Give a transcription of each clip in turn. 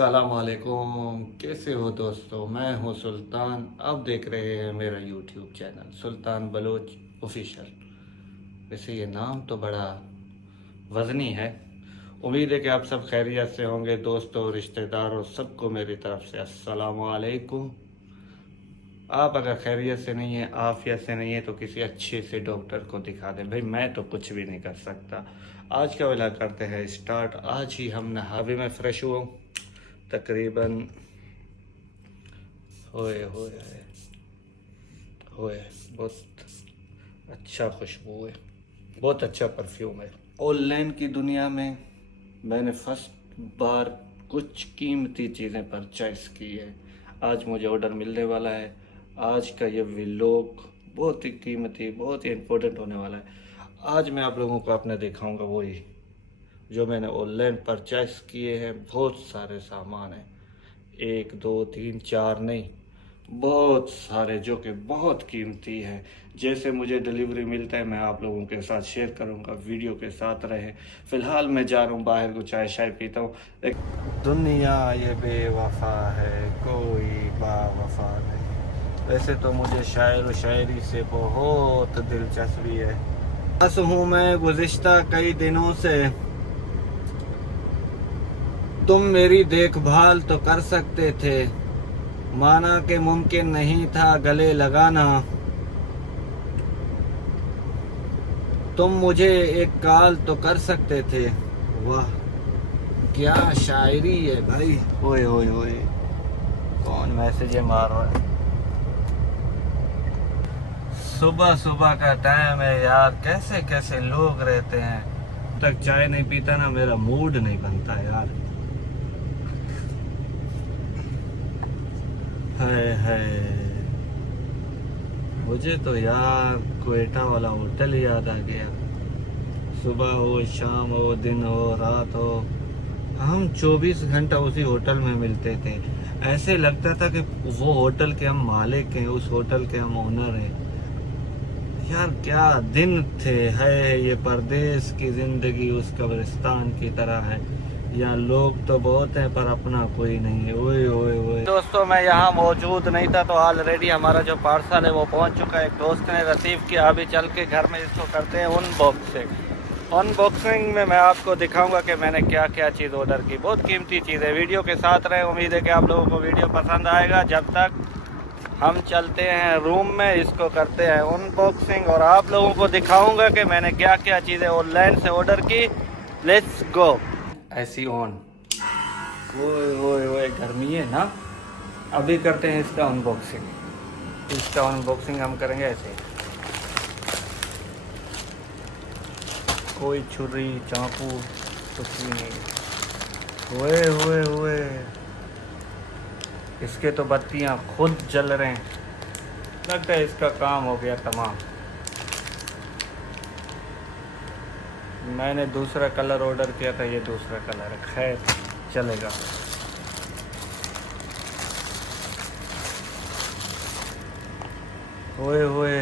अस्सलाम वालेकुम। कैसे हो दोस्तों? मैं हूं सुल्तान। आप देख रहे हैं मेरा यूट्यूब चैनल सुल्तान बलोच ऑफिशियल। वैसे ये नाम तो बड़ा वज़नी है। उम्मीद है कि आप सब खैरियत से होंगे। दोस्तों, रिश्तेदारों, सबको मेरी तरफ से अस्सलाम वालेकुम। आप अगर खैरियत से नहीं है, आफियत से नहीं है, तो किसी अच्छे से डॉक्टर को दिखा दें। भाई मैं तो कुछ भी नहीं कर सकता। आज का वाला करते हैं स्टार्ट। आज ही हम नहावे में फ्रेश हुआ तकरीबन होए होए होए बहुत अच्छा खुशबू है, बहुत अच्छा परफ्यूम है। ऑनलाइन की दुनिया में मैंने फर्स्ट बार कुछ कीमती चीज़ें परचेस की है। आज मुझे ऑर्डर मिलने वाला है। आज का ये व्लॉग बहुत ही कीमती, बहुत ही इम्पोर्टेंट होने वाला है। आज मैं आप लोगों को अपने दिखाऊंगा वही जो मैंने ऑनलाइन परचेस किए हैं। बहुत सारे सामान हैं, 1 2 3 4 नहीं, बहुत सारे, जो कि बहुत कीमती है। जैसे मुझे डिलीवरी मिलता है मैं आप लोगों के साथ शेयर करूंगा। वीडियो के साथ रहे। फ़िलहाल मैं जा रहा हूँ बाहर को, चाय शाय पीता हूँ। दुनिया ये बेवफा है, कोई बावफा नहीं। वैसे तो मुझे शायर व शायरी से बहुत दिलचस्पी है। बस हूँ मैं गुज़िश्ता कई दिनों से। तुम मेरी देखभाल तो कर सकते थे, माना कि मुमकिन नहीं था गले लगाना। तुम मुझे एक कॉल तो कर सकते थे। वाह क्या शायरी है भाई। ओए ओए ओए, कौन मैसेज मार रहा है? सुबह सुबह का टाइम है यार, कैसे कैसे लोग रहते हैं। तक चाय नहीं पीता ना, मेरा मूड नहीं बनता यार। है मुझे तो यार क्वेटा वाला होटल याद आ गया। सुबह हो, शाम हो, दिन हो, रात हो, हम 24 घंटा उसी होटल में मिलते थे। ऐसे लगता था कि वो होटल के हम मालिक हैं, उस होटल के हम ओनर हैं। यार क्या दिन थे। है ये परदेश की जिंदगी उस कब्रिस्तान की तरह है। यहाँ लोग तो बहुत हैं पर अपना कोई नहीं है। ओए ओए ओए दोस्तों, मैं यहाँ मौजूद नहीं था तो ऑलरेडी हमारा जो पार्सल है वो पहुँच चुका है। एक दोस्त ने रिसीव किया। अभी चल के घर में इसको करते हैं अनबॉक्सिंग में मैं आपको दिखाऊंगा कि मैंने क्या क्या चीज़ ऑर्डर की। बहुत कीमती चीज़ है। वीडियो के साथ रहे। उम्मीद है कि आप लोगों को वीडियो पसंद आएगा। जब तक हम चलते हैं रूम में, इसको करते हैं अनबॉक्सिंग और आप लोगों को दिखाऊंगा कि मैंने क्या क्या चीज़ें ऑनलाइन से ऑर्डर की। Let's go. ऐसी ऑन ओए ओए ओए, गर्मी है ना। अभी करते हैं इसका अनबॉक्सिंग हम करेंगे ऐसे। कोई छुरी चाकू कुछ भी नहीं। ओए ओए ओए, इसके तो बत्तियां खुद जल रहे हैं। लगता है इसका काम हो गया तमाम। मैंने दूसरा कलर ऑर्डर किया था, ये दूसरा कलर है। खैर चलेगा। ओए ओए,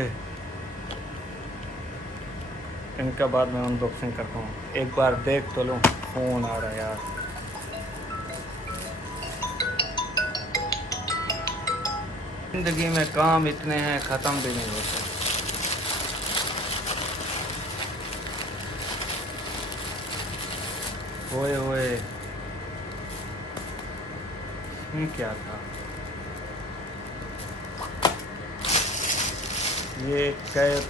इनका बाद में अनबॉक्सिंग करता हूँ। एक बार देख तो लूँ। फ़ोन आ रहा है यार। ज़िंदगी में काम इतने हैं, ख़त्म भी नहीं होते। ओए ओए, ये क्या था? ये कैप।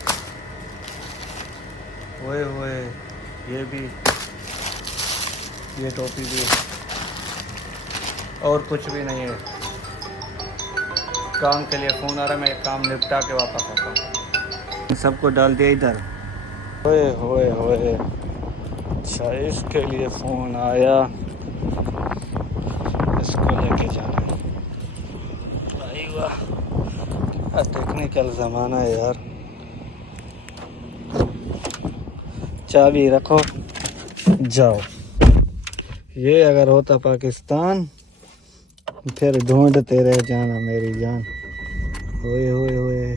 ओए ओए, ये भी, ये टोपी भी, और कुछ भी नहीं है। काम के लिए फ़ोन आ रहा है, मैं काम निपटा के वापस आता हूँ। सबको डाल दिया इधर। ओए ओए ओए, अच्छा इसके लिए फ़ोन आया, इसको लेके जाना है। भाई वाह, टेक्निकल ज़माना है यार। चाबी रखो, जाओ। ये अगर होता पाकिस्तान फिर ढूंढते रह जाना मेरी जान। ओए ओए ओए,